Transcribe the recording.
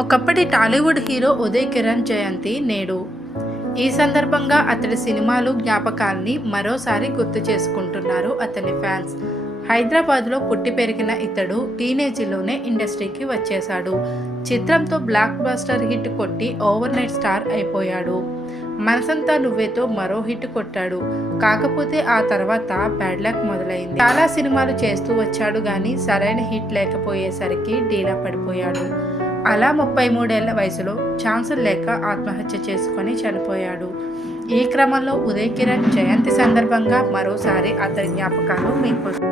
ఒకప్పటి టాలీవుడ్ హీరో ఉదయ్ కిరణ్ జయంతి నేడు. ఈ సందర్భంగా అతడి సినిమాలు జ్ఞాపకాల్ని మరోసారి గుర్తు చేసుకుంటున్నారు అతని ఫ్యాన్స్. హైదరాబాద్లో పుట్టి పెరిగిన ఇతడు టీనేజీలోనే ఇండస్ట్రీకి వచ్చేశాడు. చిత్రంతో బ్లాక్ బస్టర్ హిట్ కొట్టి ఓవర్ నైట్ స్టార్ అయిపోయాడు. మనసంతా నువ్వేతో మరో హిట్ కొట్టాడు. కాకపోతే ఆ తర్వాత బ్యాడ్ లక్ మొదలైంది. చాలా సినిమాలు చేస్తూ వచ్చాడు కానీ సరైన హిట్ లేకపోయేసరికి డీలా పడిపోయాడు. అలా 33 ఏళ్ల వయసులో ఛాన్సులు లేక ఆత్మహత్య చేసుకొని చనిపోయాడు. ఈ క్రమంలో ఉదయ్ కిరణ్ జయంతి సందర్భంగా మరోసారి అతని జ్ఞాపకాలు మీకు